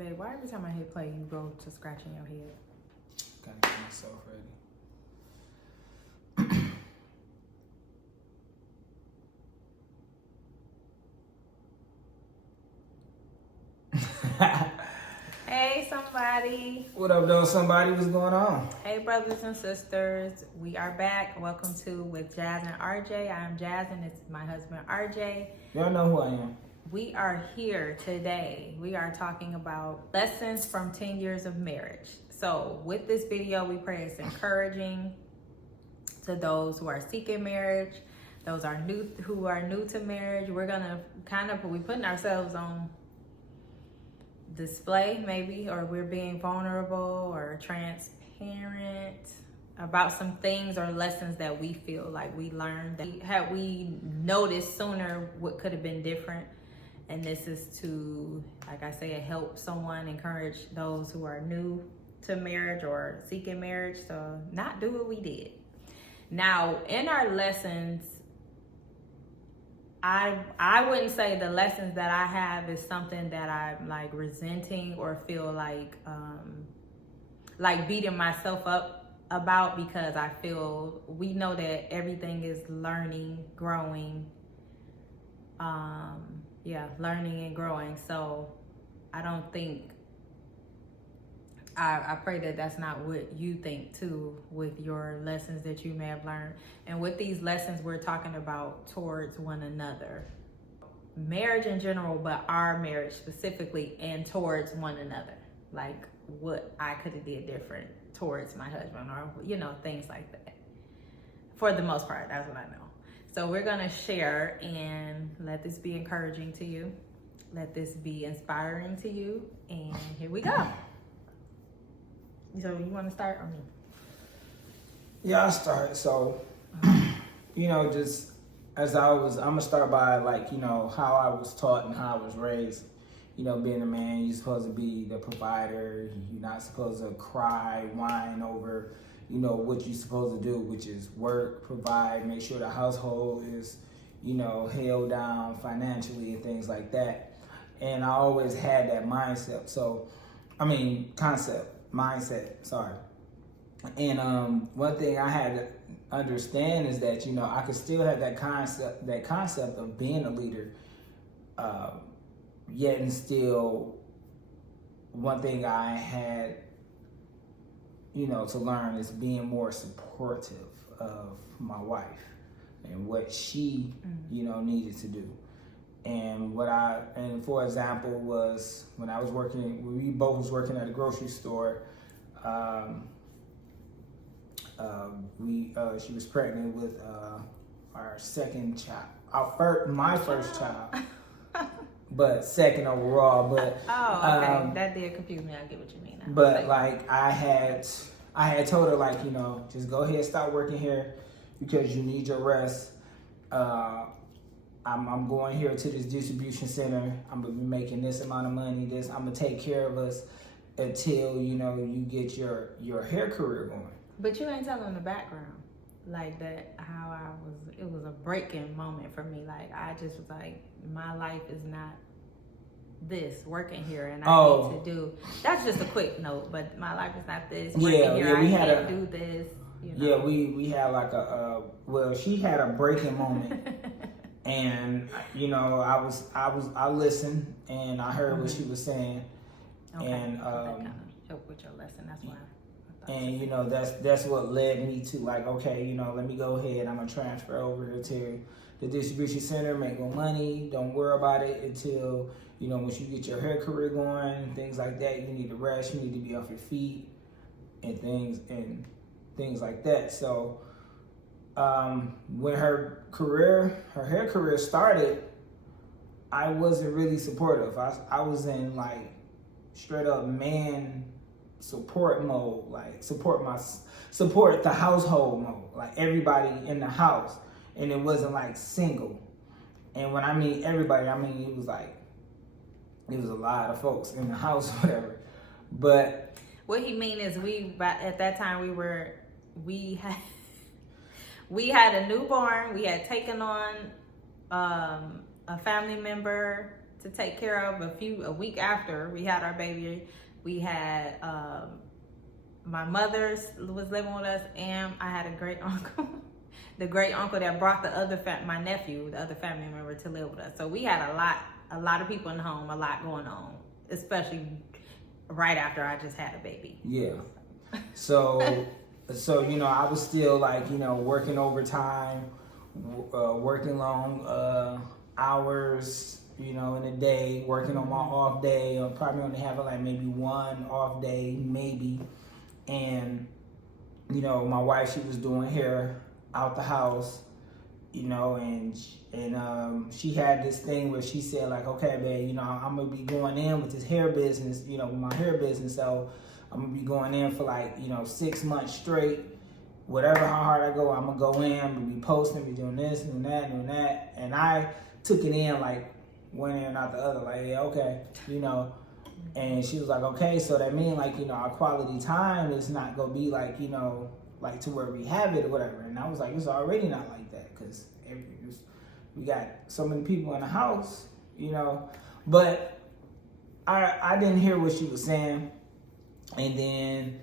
Babe, why every time I hit play, you go to scratching your head? Gotta get myself ready. Hey, somebody. What up, though? Somebody, what's going on? Hey, brothers and sisters. We are back. Welcome to With Jazz and RJ. I'm Jazz and it's my husband, RJ. Y'all know who I am. We are here today. We are talking about lessons from 10 years of marriage. So with this video, we pray it's encouraging to those who are seeking marriage, those who are new to marriage. We're gonna we putting ourselves on display maybe, or we're being vulnerable or transparent about some things or lessons that we feel like we learned that had we noticed sooner what could have been different. And this is to, like I say, help someone, encourage those who are new to marriage or seeking marriage to not do what we did. Now, in our lessons, I wouldn't say the lessons that I have is something that I'm like resenting or feel like beating myself up about, because I feel we know that everything is learning, growing, learning and growing. So I don't think, I pray that that's not what you think too with your lessons that you may have learned. And with these lessons, we're talking about towards one another. Marriage in general, but our marriage specifically, and towards one another. Like what I could have did different towards my husband, or, things like that. For the most part, that's what I know. So we're gonna share and let this be encouraging to you. Let this be inspiring to you. And here we go. So you want to start or me? Yeah, I'll start. So, just as I'm gonna start by how I was taught and how I was raised. Being a man, you're supposed to be the provider. You're not supposed to cry, whine over, what you're supposed to do, which is work, provide, make sure the household is, held down financially and things like that. And I always had that mindset. Mindset, sorry. And one thing I had to understand is that, I could still have that concept of being a leader, yet and still one thing I had, to learn is being more supportive of my wife and what she, needed to do. And for example, was when we both was working at a grocery store. She was pregnant with our second child, my first child, but second overall. But okay, that did confuse me. I get what you mean now. But I had told her just go ahead, stop working here because you need your rest. I'm going here to this distribution center. I'm gonna be making this amount of money. I'm gonna take care of us until you get your hair career going. But you ain't telling the background like that. How it was a breaking moment for me. Like I just was like, my life is not this working here, and I need to do. That's just a quick note. But my life is not this working here. I can't do this. Yeah, we had she had a breaking moment. And I listened and I heard what she was saying, okay. And that kind of helped with your lesson. That's why. And that's what led me to let me go ahead. I'm gonna transfer over to the distribution center, make more money. Don't worry about it until once you get your hair career going and things like that. You need to rest. You need to be off your feet and things like that. So. When her hair career started, I wasn't really supportive. I was in straight up man support mode, support the household mode, everybody in the house, and it wasn't single. And when I mean everybody, I mean it was a lot of folks in the house, whatever. But what he mean is at that time we had a newborn. We had taken on a family member to take care of. A week after we had our baby, we had my mother was living with us, and I had a great uncle, the great uncle that brought my nephew, the other family member, to live with us. So we had a lot of people in the home, a lot going on, especially right after I just had a baby. Yeah. So you know, I was still like, you know, working overtime, working long hours, you know, in a day, working on my off day, or probably only having like maybe one off day, maybe. And, you know, my wife, she was doing hair out the house, you know, and she had this thing where she said like, okay, babe, you know, I'm gonna be going in with this hair business, you know, with my hair business, so I'm gonna be going in for like, you know, 6 months straight. Whatever how hard I go, I'm gonna go in, we'll be posting, be doing this and that and that. And I took it in like one ear and out the other, like, yeah, okay, you know. And she was like, okay, so that means like, you know, our quality time is not gonna be like, you know, like to where we have it or whatever. And I was like, it's already not like that, because we got so many people in the house, you know. But I didn't hear what she was saying. And then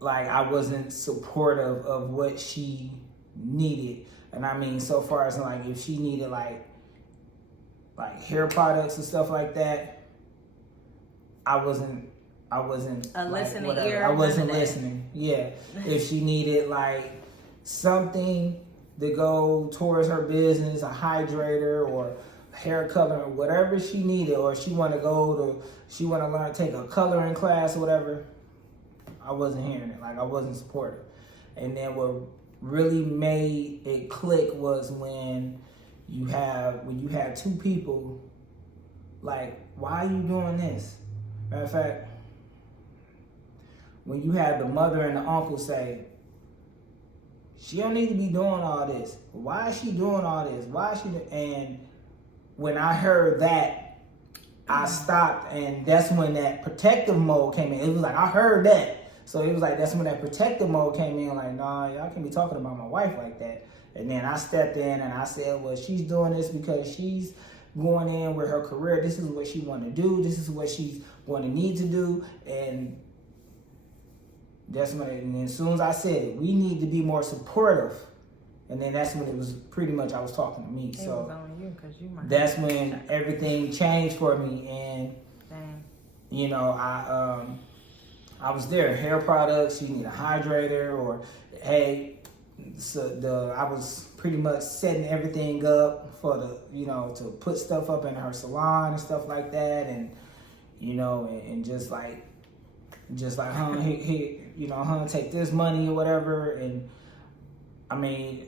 like I wasn't supportive of what she needed. And I mean, so far as like if she needed like hair products and stuff like that, I wasn't A like, listening whatever. ear. I wasn't none of that. listening. Yeah. If she needed like something to go towards her business, a hydrator or hair color, whatever she needed, or she want to learn, take a coloring class or whatever, I wasn't hearing it. Like I wasn't supportive. And then what really made it click was when you had two people like, why are you doing this? Matter of fact, when you had the mother and the uncle say, she don't need to be doing all this. Why is she doing all this? Why is she and when I heard that, I stopped, and that's when that protective mode came in. It was like, I heard that. So it was like, that's when that protective mode came in, like, nah, y'all can't be talking about my wife like that. And then I stepped in and I said, well, she's doing this because she's going in with her career. This is what she want to do. This is what she's going to need to do. And that's when, and as soon as I said it, we need to be more supportive. And then that's when it was pretty much, I was talking to me. It So was on you, 'cause you might that's when everything changed for me. And, Dang. you know, I was there. Hair products, you need a hydrator, or hey, I was pretty much setting everything up for the, you know, to put stuff up in her salon and stuff like that, and you know, and just like, huh, here, you know, huh, take this money or whatever, and I mean,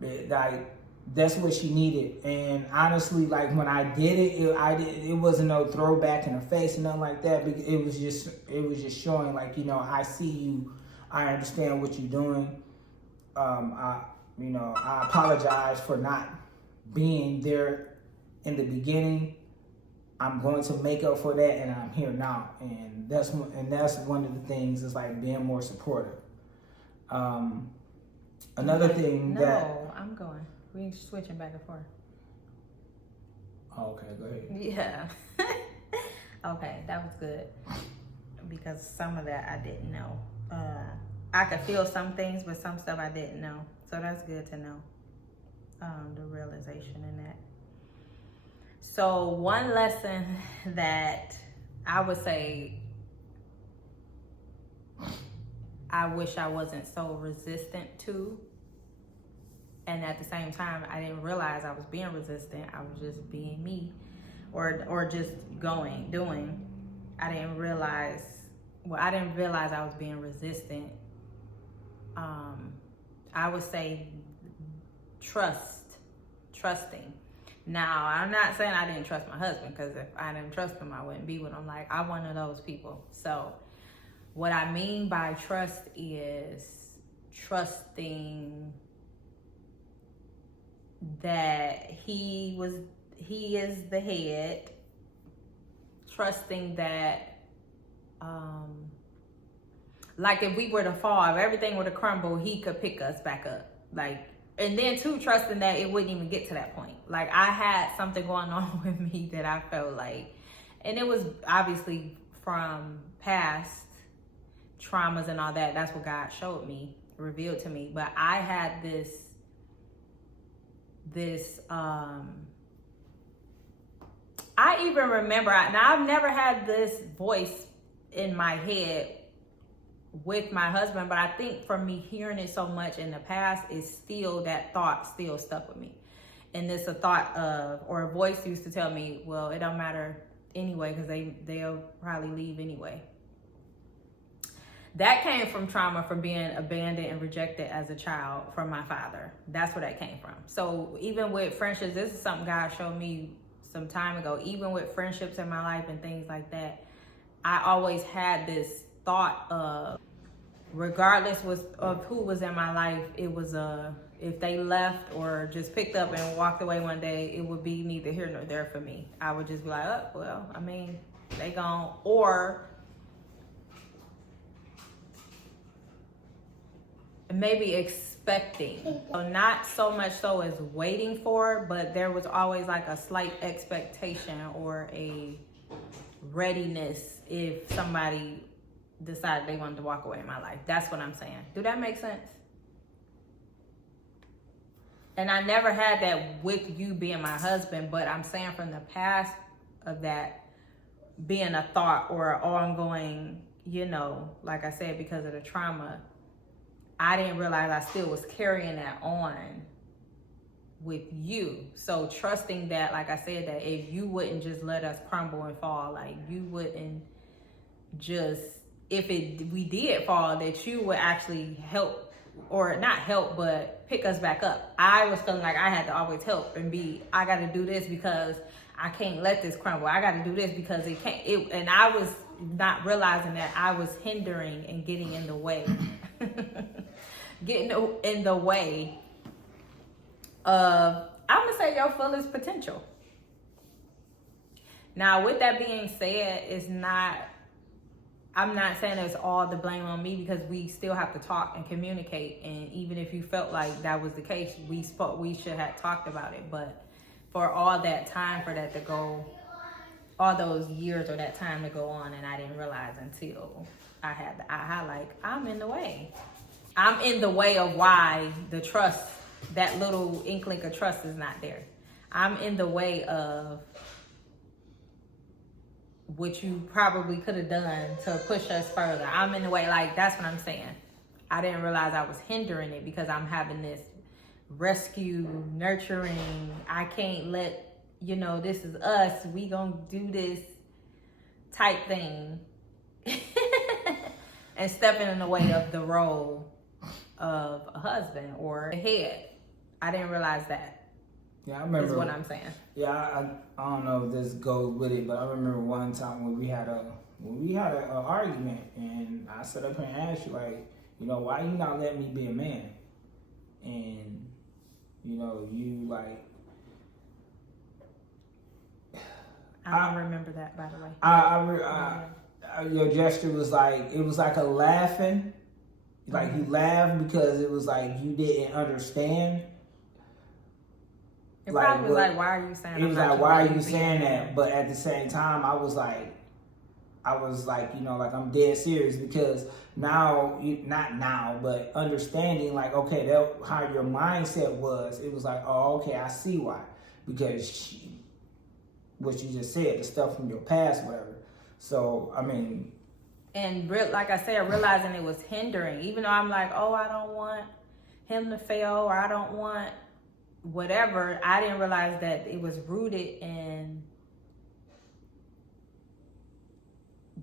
like that's what she needed. And honestly, like when I did it, it wasn't no throwback in her face and nothing like that. It was just showing like, you know, I see you, I understand what you're doing. I apologize for not being there in the beginning. I'm going to make up for that, and I'm here now. And that's one of the things is like being more supportive. Another thing No, I'm going. We switching back and forth. Oh, okay, go ahead. Yeah. Okay, that was good. Because some of that I didn't know. I could feel some things, but some stuff I didn't know. So that's good to know. The realization in that. So one lesson that I would say I wish I wasn't so resistant to, and at the same time I didn't realize I was being resistant. I was just being me, or just doing. I didn't realize I was being resistant. I would say trusting. Now, I'm not saying I didn't trust my husband, because if I didn't trust him, I wouldn't be with him. Like, I'm one of those people. So what I mean by trust is trusting that he is the head, trusting that like if we were to fall, if everything were to crumble, he could pick us back up. Like and then too, trusting that it wouldn't even get to that point. Like, I had something going on with me that I felt like, and it was obviously from past traumas and all that. That's what God showed me, revealed to me. But I had this I even remember, now I've never had this voice in my head with my husband, but I think for me hearing it so much in the past, is still, that thought still stuck with me. And it's a thought of, or a voice used to tell me, well, it don't matter anyway, because they'll probably leave anyway. That came from trauma, from being abandoned and rejected as a child from my father. That's where that came from. So even with friendships, this is something God showed me some time ago. Even with friendships in my life and things like that, I always had this thought of, regardless of who was in my life, it was if they left or just picked up and walked away one day, it would be neither here nor there for me. I would just be like, oh, well, I mean, they gone. Or maybe expecting, so not so much so as waiting for, but there was always like a slight expectation or a readiness if somebody decided they wanted to walk away in my life. That's what I'm saying. Do that make sense? And I never had that with you being my husband, but I'm saying from the past of that being a thought or ongoing, like I said, because of the trauma, I didn't realize I still was carrying that on with you. So trusting that, like I said, that if you wouldn't just let us crumble and fall, like you wouldn't just, if we did fall, that you would actually help, or not help, but pick us back up. I was feeling like I had to always help and I got to do this because I can't let this crumble. I got to do this because it can't. And I was not realizing that I was hindering and getting in the way. Getting in the way of, I'm gonna say, your fullest potential. Now, with that being said, I'm not saying it's all the blame on me, because we still have to talk and communicate. And even if you felt like that was the case, we should have talked about it. But for all that time, for that to go, all those years or that time to go on, and I didn't realize until I had the aha, like, I'm in the way. I'm in the way of why the trust, that little inkling of trust, is not there. I'm in the way of what you probably could have done to push us further. I'm in the way, like, that's what I'm saying. I didn't realize I was hindering it because I'm having this rescue, nurturing, I can't let, this is us, we gonna do this type thing. And stepping in the way of the role of a husband or a head. I didn't realize that. Yeah, I remember. Is what I'm saying. Yeah, I don't know if this goes with it, but I remember one time when we had an argument, and I sat up here and asked you, like, why you not letting me be a man? And you like. I don't remember that, by the way. Your gesture was like, it was like a laughing, like you laughed because it was like you didn't understand. It probably was like, why are you saying that? It was like, why are you saying that? But at the same time, I was like, like, I'm dead serious, because now, not now, but understanding, like, okay, that how your mindset was, it was like, oh, okay, I see why. Because what you just said, the stuff from your past, whatever. So, I mean. And like I said, realizing it was hindering, even though I'm like, oh, I don't want him to fail, or I don't want whatever, I didn't realize that it was rooted in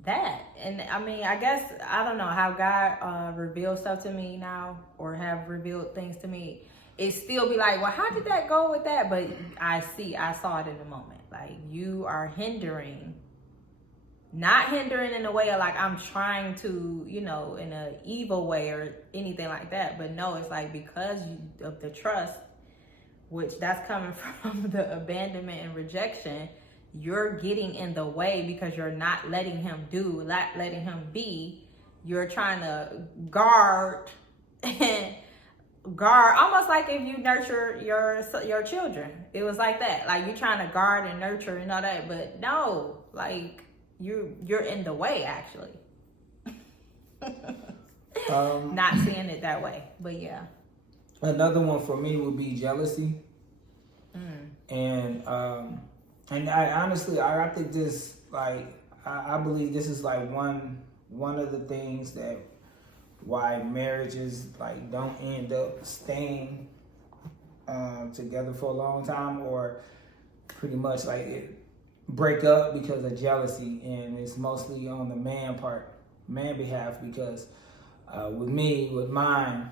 that. And I mean, I guess, I don't know how God reveals stuff to me now, or have revealed things to me. It still be like, well, how did that go with that? But I saw it in the moment. Like, you are hindering. Not hindering in a way of like I'm trying to, in an evil way or anything like that. But no, it's like because of the trust, which that's coming from the abandonment and rejection, you're getting in the way because you're not letting him letting him be. You're trying to guard guard, almost like if you nurture your children. It was like that. Like you trying to guard and nurture and all that, but no, like you're in the way actually. Not seeing it that way, but yeah. Another one for me would be jealousy. And I honestly, I think this, like, I believe this is like one of the things that why marriages like don't end up staying together for a long time, or pretty much like it break up because of jealousy, and it's mostly on the man behalf, because with mine,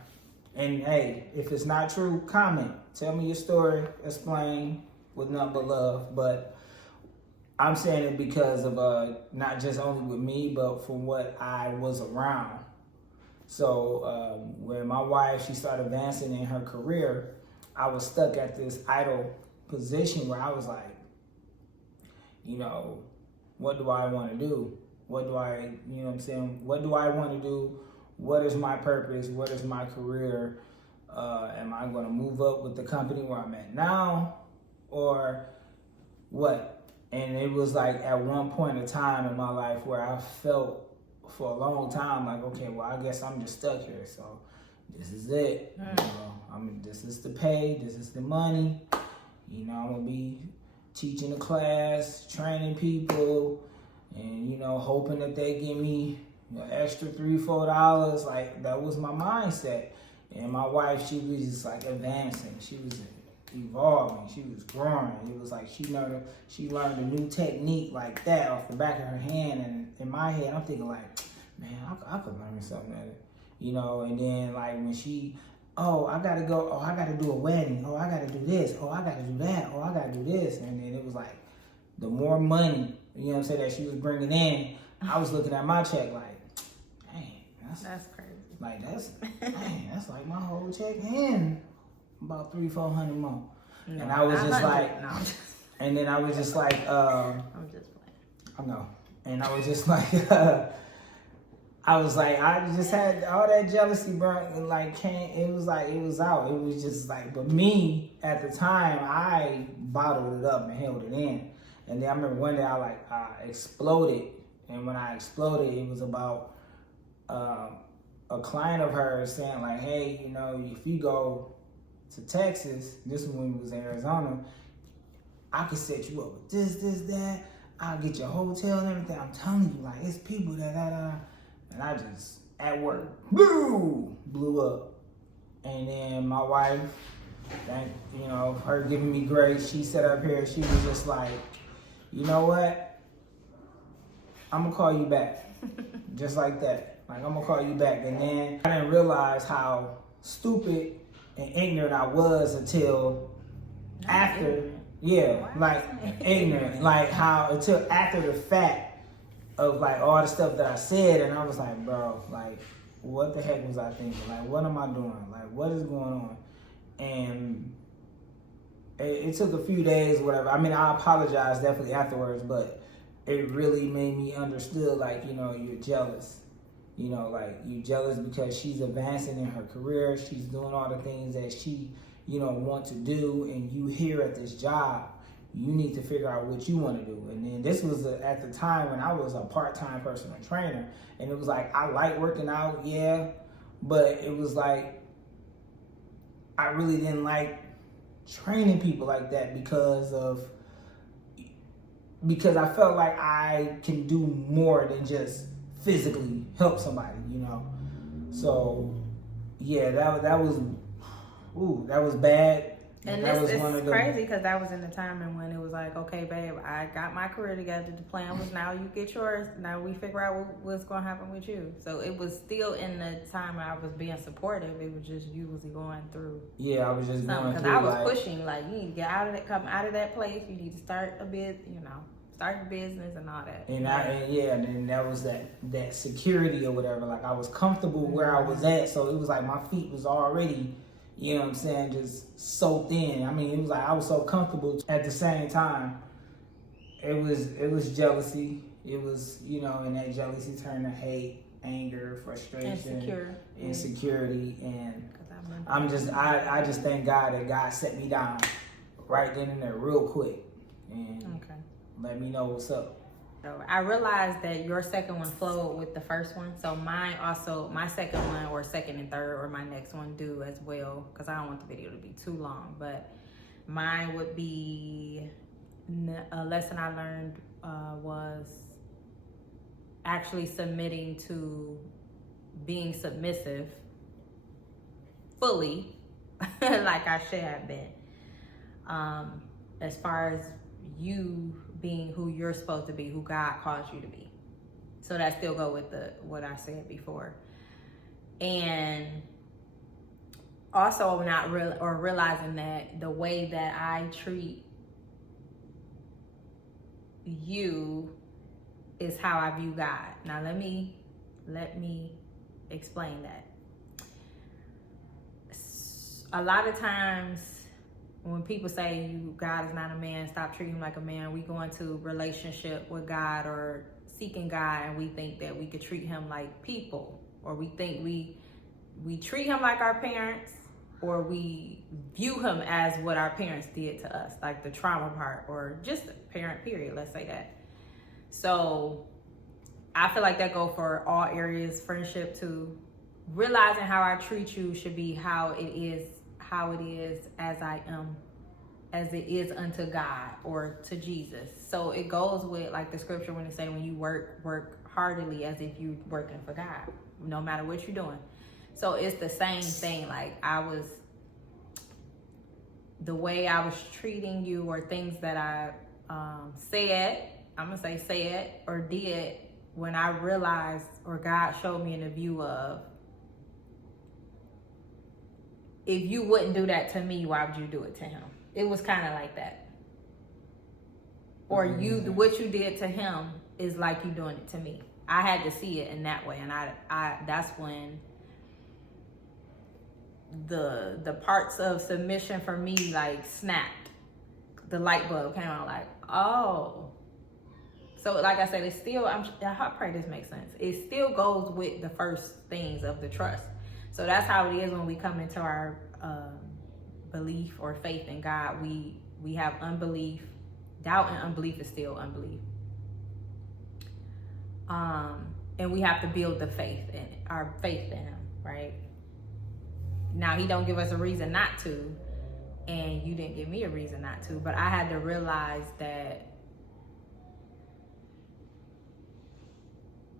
and hey, if it's not true, comment, tell me your story, explain with nothing but love. But I'm saying it because of not just only with me, but from what I was around. So when my wife, she started advancing in her career, I was stuck at this idle position where I was like, you know, what do I want to do? What do I, you know what I'm saying? What do I want to do? What is my purpose? What is my career? Am I going to move up with the company where I'm at now, or what? And it was like at one point in time in my life where I felt for a long time like, okay, well, I guess I'm just stuck here. So this is it. You know, this is the pay. This is the money. You know, I'm going to be teaching a class, training people, and, you know, hoping that they give me, you know, extra $3-4. Like, that was my mindset. And my wife, she was just like advancing. She was evolving. She was growing. It was like she learned a new technique like that off the back of her hand. And in my head, I'm thinking like, man, I could learn something at it, you know. And then like when I gotta go. Oh, I gotta do a wedding. Oh, I gotta do this. Oh, I gotta do that. Oh, I gotta do this. And then it was like, the more money, you know what I'm saying, that she was bringing in, I was looking at my check like, dang, that's crazy. Like that's like my whole check and about $300-400 more. No, and I was just like, no. And then I was just like, I'm just playing. I know. And I was just like, I just had all that jealousy, bro. And like, it was out. It was just like, but me at the time, I bottled it up and held it in. And then I remember one day I exploded. And when I exploded, it was about a client of hers saying like, hey, you know, if you go to Texas, this was when we was in Arizona, I could set you up with this, that. I'll get your hotel and everything. I'm telling you, like, it's people that. And I just, at work, blew up. And then my wife, you know, her giving me grace, she sat up here, she was just like, you know what? I'm going to call you back. Just like that. Like, I'm going to call you back. And then I didn't realize how stupid and ignorant I was until after. Yeah, like ignorant. Like how until after the fact of like all the stuff that I said, and I was like, bro, like what the heck was I thinking? Like what am I doing? Like what is going on? And it took a few days, whatever. I mean, I apologized definitely afterwards, but it really made me understood, like, you know, you're jealous. You know, like you're jealous because she's advancing in her career. She's doing all the things that she, you know, want to do, and you here at this job, you need to figure out what you want to do. And then this was at the time when I was a part-time personal trainer, and it was like, I like working out, yeah, but it was like, I really didn't like training people like that because I felt like I can do more than just physically help somebody, you know. So yeah, that was bad. And that it's crazy because that was in the time and when it was like, okay, babe, I got my career together. The plan was now you get yours. Now we figure out what's going to happen with you. So it was still in the time where I was being supportive. It was just you was going through. Yeah, I was just going through. Because I was pushing, like, you need to get out of that, come out of that place. You need to start a bit, you know, start a business and all that. And then that was that security or whatever. Like I was comfortable where I was at, so it was like my feet was already, you know what I'm saying, just soaked in. I mean, it was like I was so comfortable. At the same time, it was jealousy. It was, you know, and that jealousy turned to hate, anger, frustration, insecurity, and I just thank God that God set me down right then and there real quick and let me know what's up. So I realized that your second one flowed with the first one. So mine also, my second one or second and third or my next one do as well, because I don't want the video to be too long. But mine would be a lesson I learned was actually submitting to being submissive fully like I should have been, as far as you being who you're supposed to be, who God calls you to be. So that still go with what I said before. And also realizing that the way that I treat you is how I view God. Now let me explain that. A lot of times when people say God is not a man, stop treating him like a man, we go into relationship with God or seeking God and we think that we could treat him like people, or we think we treat him like our parents, or we view him as what our parents did to us, like the trauma part, or just a parent period, let's say that. So I feel like that go for all areas, friendship too. Realizing how I treat you should be how it is as I am, as it is unto God or to Jesus. So it goes with like the scripture when it say when you work heartily as if you working for God, no matter what you're doing. So it's the same thing. Like the way I was treating you, or things that I said or did, when I realized, or God showed me in the view of, if you wouldn't do that to me, why would you do it to him? It was kind of like that. Or what you did to him is like you doing it to me. I had to see it in that way, and I that's when the parts of submission for me like snapped. The light bulb came on, like, oh. So like I said, it's still, I pray this makes sense. It still goes with the first things of the trust. So that's how it is when we come into our belief or faith in God. We have unbelief. Doubt and unbelief is still unbelief. And we have to build the faith in our faith in him, right? Now he don't give us a reason not to, and you didn't give me a reason not to, but I had to realize that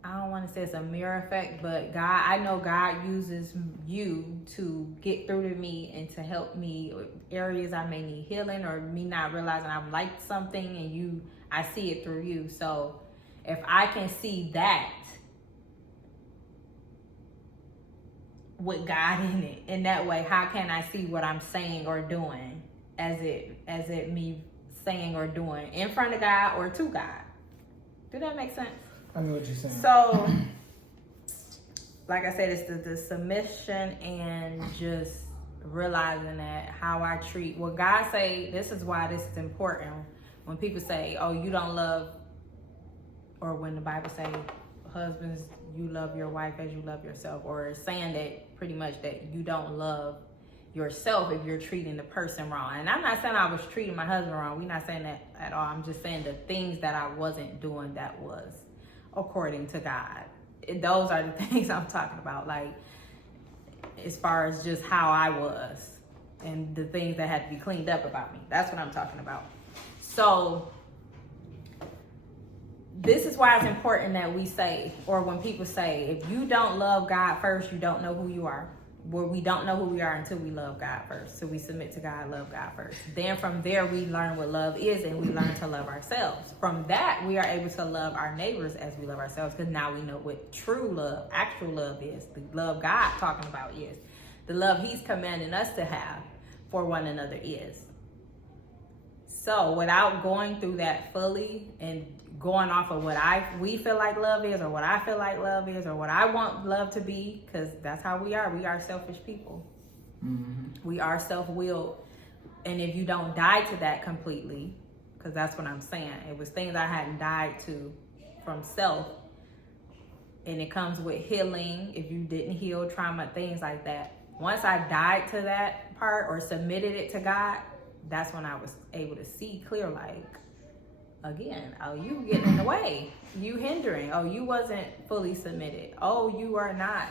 I don't want to say it's a mirror effect, but I know God uses you to get through to me and to help me with areas I may need healing, or me not realizing I'm like something, and I see it through you. So if I can see that with God in it, in that way, how can I see what I'm saying or doing as it me saying or doing in front of God or to God? Do that make sense? I know what you're saying. So, like I said, it's the submission and just realizing that how I treat, what God say, this is why this is important. When people say, oh, you don't love, or when the Bible say, husbands, you love your wife as you love yourself, or saying that pretty much that you don't love yourself if you're treating the person wrong. And I'm not saying I was treating my husband wrong. We're not saying that at all. I'm just saying the things that I wasn't doing that was according to God. Those are the things I'm talking about, like as far as just how I was and the things that had to be cleaned up about me. That's what I'm talking about. So this is why it's important that we say, or when people say, if you don't love God first, you don't know who you are. Where we don't know who we are until we love God first. So we submit to God, love God first. Then from there, we learn what love is, and we learn to love ourselves. From that, we are able to love our neighbors as we love ourselves, because now we know what true love, actual love is. The love God talking about is. The love he's commanding us to have for one another is. So without going through that fully and going off of what we feel like love is, or what I feel like love is, or what I want love to be, because that's how we are. We are selfish people. Mm-hmm. We are self-willed. And if you don't die to that completely, because that's what I'm saying, it was things I hadn't died to from self, and it comes with healing. If you didn't heal trauma, things like that, once I died to that part or submitted it to God, that's when I was able to see clear, like, again, oh, you getting in the way, you hindering, oh, you wasn't fully submitted, oh, you are not,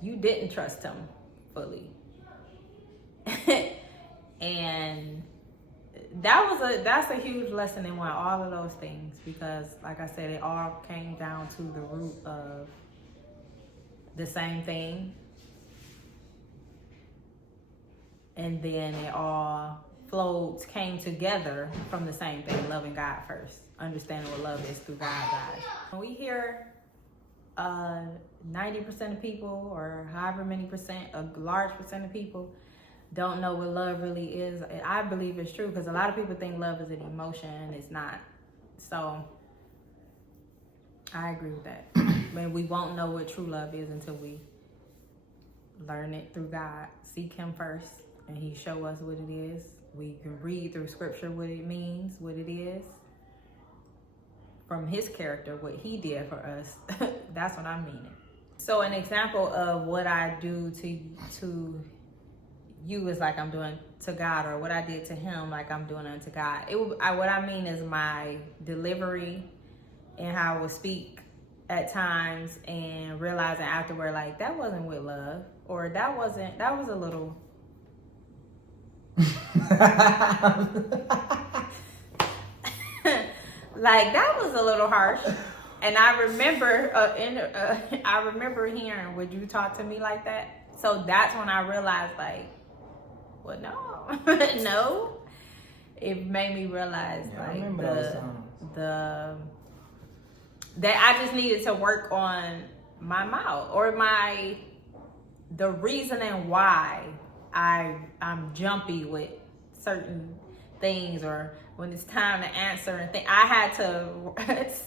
you didn't trust him fully. And that's a huge lesson in all of those things, because like I said, it all came down to the root of the same thing, and then it all came together from the same thing: loving God first, understanding what love is through God's eyes. When we hear 90% of people, or however many percent, a large percent of people don't know what love really is, I believe it's true, because a lot of people think love is an emotion, and it's not. So I agree with that. Man, we won't know what true love is until we learn it through God, seek him first, and he show us what it is. We can read through scripture what it means, what it is, from his character, what he did for us. That's what I'm meaning. So an example of what I do to you is like I'm doing to God, or what I did to him like I'm doing unto God. What I mean is my delivery and how I would speak at times, and realizing afterward, like, that wasn't with love, or that was a little like, that was a little harsh. And I remember I remember hearing, would you talk to me like that? So that's when I realized, like, well, no. No. It made me realize, like, that I just needed to work on my mouth, or the reasoning why I'm jumpy with certain things, or when it's time to answer and think. I had to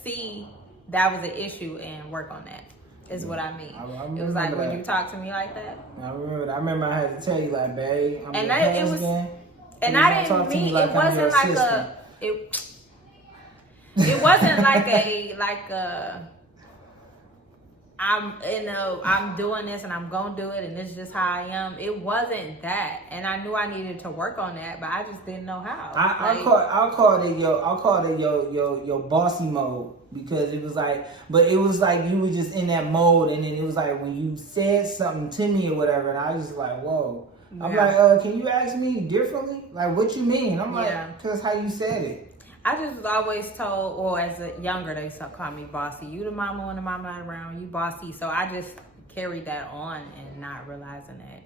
see that was an issue and work on that, is what I mean. It was like, would you talk to me like that? I remember that. I remember I had to tell you, like, babe, I'm and your husband. And I didn't mean, it wasn't like it wasn't like I'm doing this and I'm gonna do it and this is just how I am. It wasn't that, and I knew I needed to work on that, but I just didn't know how. I'll call it your bossy mode, because it was like you were just in that mode, and then it was like when you said something to me or whatever, and I was just like, whoa. Yeah. I'm like, can you ask me differently? Like, what you mean? I'm like, because how you said it. I just was always told, or as a younger, they used to call me bossy. You the mama when the mama not around, you bossy. So I just carried that on and not realizing that.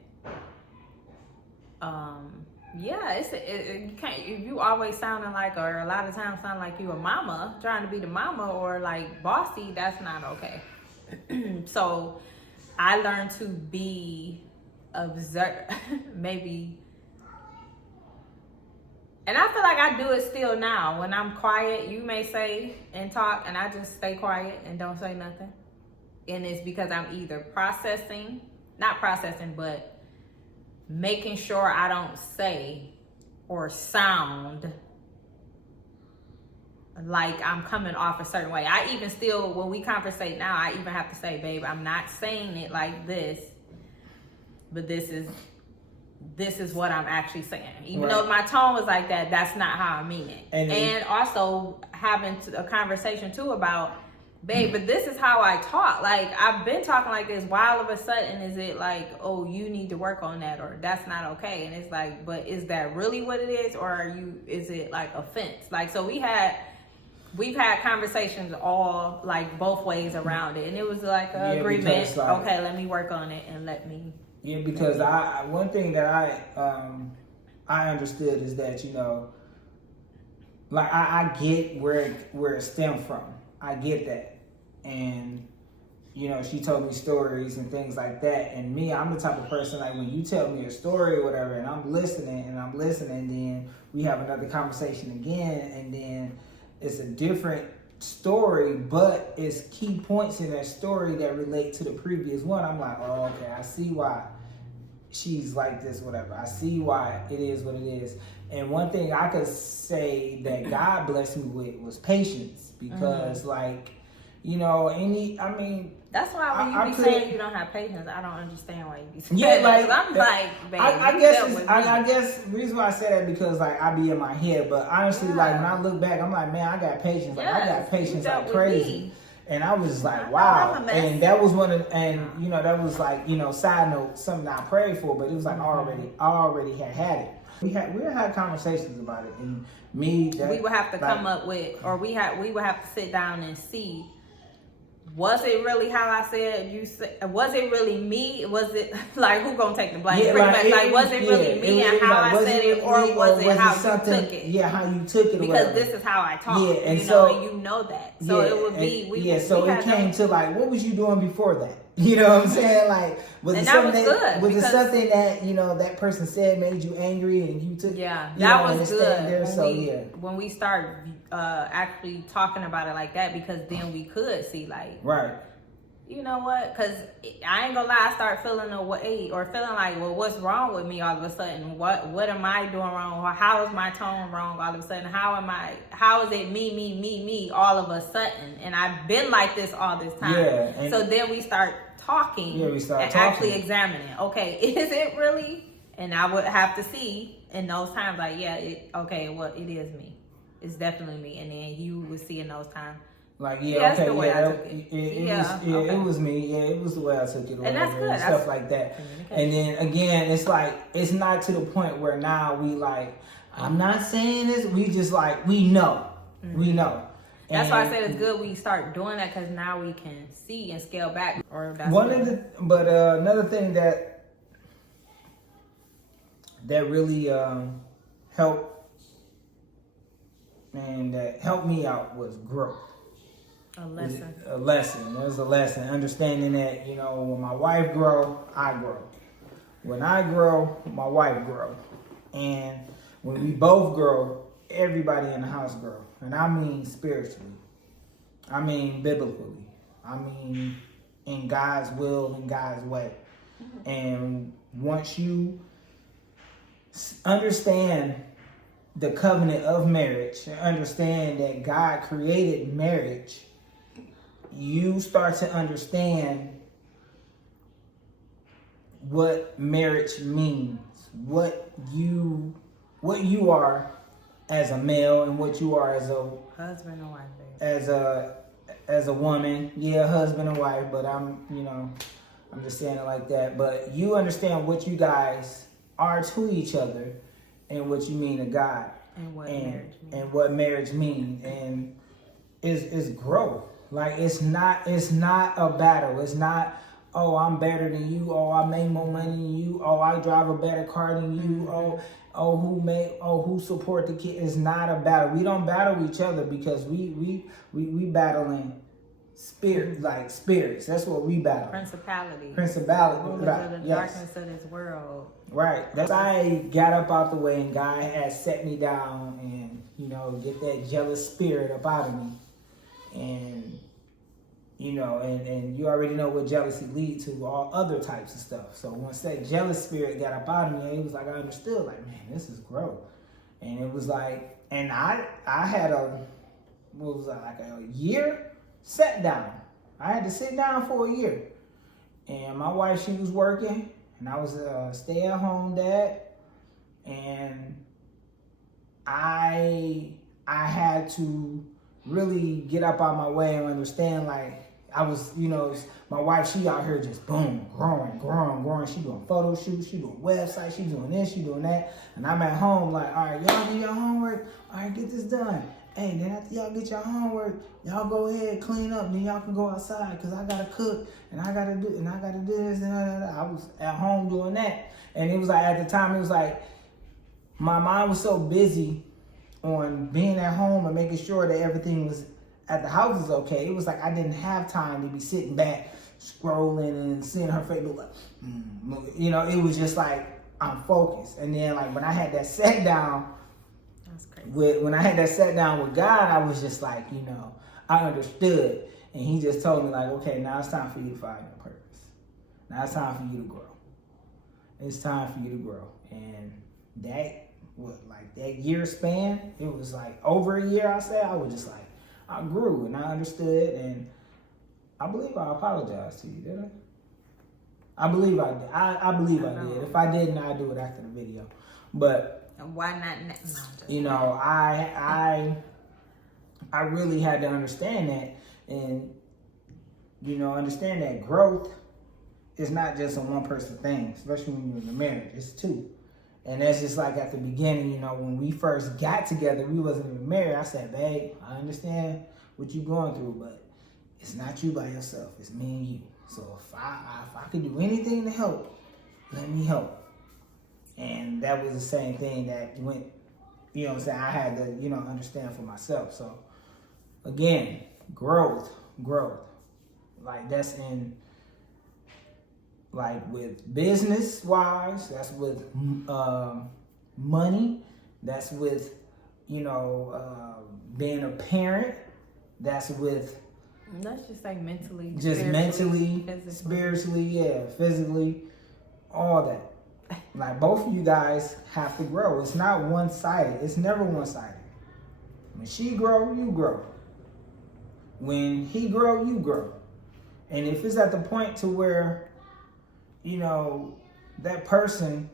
Yeah, you can't. If you always sounding like, or a lot of times sound like you a mama, trying to be the mama, or like bossy, that's not okay. So I learned to be maybe. And I feel like I do it still now. When I'm quiet, you may say and talk, and I just stay quiet and don't say nothing. And it's because I'm either not processing, but making sure I don't say or sound like I'm coming off a certain way. I even still, when we conversate now, I even have to say, babe, I'm not saying it like this, but this is what I'm actually saying. Even though my tone was like that, that's not how I mean it. And also having a conversation too about, babe, but this is how I talk. Like, I've been talking like this. Why all of a sudden is it like, oh, you need to work on that, or that's not okay? And it's like, but is that really what it is, or is it like offense? Like, so we've had conversations all like both ways around it, and it was like an agreement. Like, okay, let me work on it, and let me. Yeah, because one thing that I understood is that, you know, like I get where it stemmed from. I get that. And, you know, she told me stories and things like that. And me, I'm the type of person, like, when you tell me a story or whatever, and I'm listening, then we have another conversation again, and then it's a different story, but it's key points in that story that relate to the previous one. I'm like, oh, okay, I see why she's like this, whatever. I see why it is what it is. And one thing I could say that God blessed me with was patience, because like, you know, I mean, that's why when you be saying you don't have patience, I don't understand why you be saying yeah, that. I'm like, baby, I guess the reason why I say that because like I be in my head, but honestly, like when I look back, I'm like, man, I got patience. Like I got patience like crazy. And I was like, wow. And that was you know, that was like, you know, side note, something I prayed for, but it was like I already had it. We had conversations about it, and we would have to come up with, or we would have to sit down and see, was it really how I said you said? Was it really me? Was it like who gonna take the blame? Yeah, like was it really me and how I said it, or was it how you took it? Yeah, how you took it. Because this is how I talk. Yeah, and and you know that. So it would be. It came to like, what was you doing before that? You know what I'm saying? Like, was it something that you know that person said made you angry and you took? Yeah, that was good. There, when we start actually talking about it like that, because then we could see like, right. You know what? Because I ain't gonna lie, I start feeling away or feeling like, well, what's wrong with me all of a sudden? What am I doing wrong? Or how is my tone wrong all of a sudden? How is it me all of a sudden? And I've been like this all this time. Yeah, so then we start talking actually examining. Okay, is it really? And I would have to see in those times, like, it is me. It's definitely me. And then you would see in those times, like, it was me. Yeah, it was the way I took it. And that's good. And stuff like that. And then again, it's like, it's not to the point where now we like, I'm not saying this. We just like, we know. Mm-hmm. We know. That's why I said it's good we start doing that, because now we can see and scale back. Another thing that really helped, and that helped me out was growth. A lesson. There was a lesson. Understanding that, you know, when my wife grow, I grow. When I grow, my wife grow. And when we both grow, everybody in the house grow. And I mean spiritually. I mean biblically. I mean in God's will and God's way. And once you understand the covenant of marriage and understand that God created marriage, you start to understand what marriage means, what you are as a male, and what you are as a husband and wife, as a woman. Yeah, husband and wife, but I'm just saying it like that. But you understand what you guys are to each other and what you mean to God, and what marriage means, and is growth. Like, it's not a battle. It's not, oh, I'm better than you. Oh, I make more money than you. Oh, I drive a better car than you. Who support the kid. It's not a battle. We don't battle each other, because we battling spirit, like spirits. That's what we battle. Principality. Right. The darkness of this world. Right. That's why I got up out the way, and God has set me down, and get that jealous spirit up out of me. And and you already know what jealousy leads to, all other types of stuff. So once that jealous spirit got up out of me, it was like I understood, like, man, this is growth. And it was like, and I had a year set down. I had to sit down for a year. And my wife, she was working, and I was a stay-at-home dad, and I had to really get up out my way and understand, like, I was, my wife, she out here just boom, growing. She doing photo shoots, she doing websites, she doing this, she doing that. And I'm at home like, all right, y'all do your homework. All right, get this done. Hey, then after y'all get your homework, y'all go ahead, clean up, then y'all can go outside, because I got to cook, and I got to do this, and I was at home doing that. And it was like, at the time, it was like, my mind was so busy on being at home and making sure that everything was at the house is okay. It was like I didn't have time to be sitting back, scrolling and seeing her face. Like, it was just like I'm focused. And then like when I had that set down, that's crazy. When I had that set down with God, I was just like, I understood, and He just told me like, okay, now it's time for you to find your purpose. Now it's time for you to grow. It's time for you to grow, and that year span, it was like over a year, I was just like, I grew and I understood, and I believe I apologized to you, did I? I believe I did. I believe I did. If I didn't, I'd do it after the video. But why not? No, I really had to understand that, and understand that growth is not just a one person thing, especially when you're in a marriage. It's two. And that's just like at the beginning, when we first got together, we wasn't even married. I said, babe, I understand what you're going through, but it's not you by yourself. It's me and you. So if I could do anything to help, let me help. And that was the same thing that went, I had to, understand for myself. So again, growth. Like that's in, like with business wise, that's with money, that's with, being a parent, that's with, let's just say mentally, spiritually, physically, all that. Like both of you guys have to grow. It's not one-sided. It's never one-sided. When she grow, you grow. When he grow, you grow. And if it's at the point to where, that person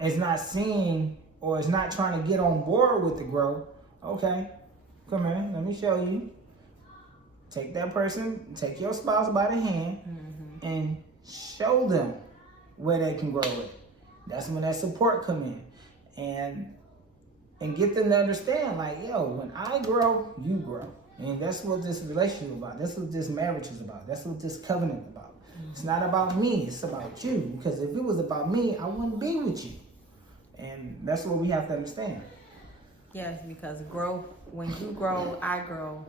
is not seeing or is not trying to get on board with the growth, okay, come here, let me show you. Take that person, take your spouse by the hand, and show them where they can grow it. That's when that support come in. And get them to understand, like, yo, when I grow, you grow. And that's what this relationship is about. That's what this marriage is about. That's what this covenant is about. It's not about me, it's about you. Because if it was about me, I wouldn't be with you. And that's what we have to understand. Yes, because growth, when you grow, I grow,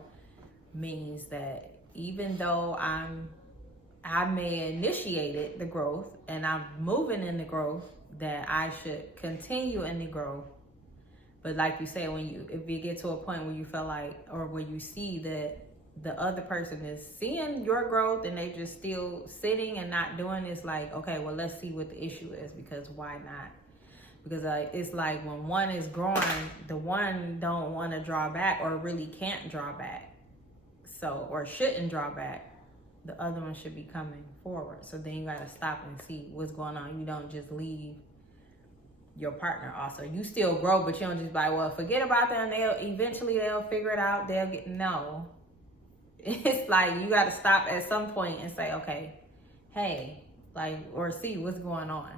means that even though I may initiated the growth and I'm moving in the growth, that I should continue in the growth. But like you said, if you get to a point where you feel like, or where you see that the other person is seeing your growth and they just still sitting and not doing, it's like, okay, well, let's see what the issue is, because why not? Because it's like when one is growing, the one don't want to draw back or really can't draw back. So, or shouldn't draw back. The other one should be coming forward. So then you got to stop and see what's going on. You don't just leave your partner also. You still grow, but you don't just be like, well, forget about them. They'll figure it out. No. It's like you got to stop at some point and say, okay, hey, or see what's going on.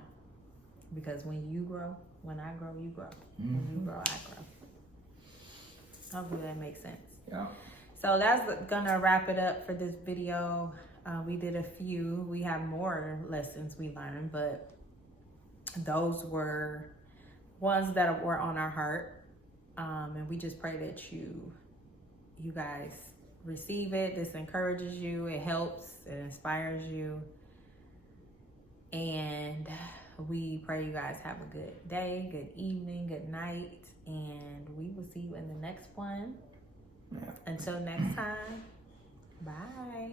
Because when you grow, when I grow, you grow. When you grow, I grow. Hopefully that makes sense. Yeah. So that's gonna wrap it up for this video. We did a few. We have more lessons we learned, but those were ones that were on our heart. And we just pray that you guys receive it. This encourages you. It helps. It inspires you. And we pray you guys have a good day, good evening, good night. And we will see you in the next one. Yeah. Until next time, bye.